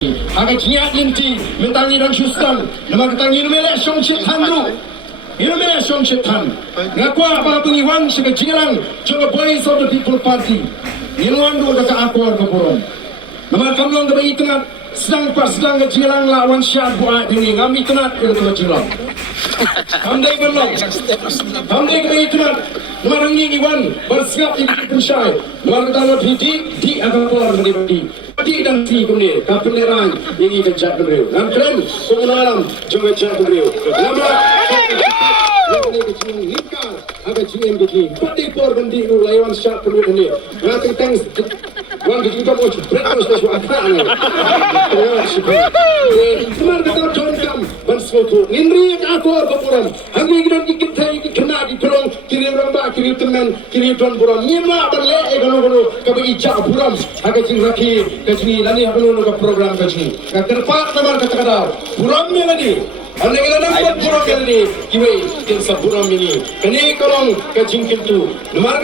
Agak niat linti mentangi dan Sdang nama ketangi numela song chetan ru numela song chetan ngakwa apa pengiwan sebagai Jingialang coba voice of the people party Jinglong dua kata akor kepuron nama kamlong ke Itynnad Sdang pas Sdang ke Jingialang lawan Shad Buaid ini Ngam Itynnad ke Jinglong hamdai belong hamdai ke Itynnad nama rangi iwan bersiap ikut persyai nama kata di akor menibadi di dan si kemudian kapeneran ini kejat beliau nampak pengenalan juga kejat beliau nama ini kecil nikah agak cingin begini pati por ganti lawan Shad beliau ini nanti thanks wan kita mau breakfast dah suatu ni kemar kita jonkam bansuatu nindri akor kepuran hangi kita ikut saya kena ditolong kiri ramba kiri teman kiri tuan puram nyema berle ekonomi kabagi jak puram agak cing laki kecil lani apa ke program kecil terpak nomor kata-kata puram ni lagi anda kita nampak puram ni kiwei tinsa puram ini kini kolong kecing pintu nomor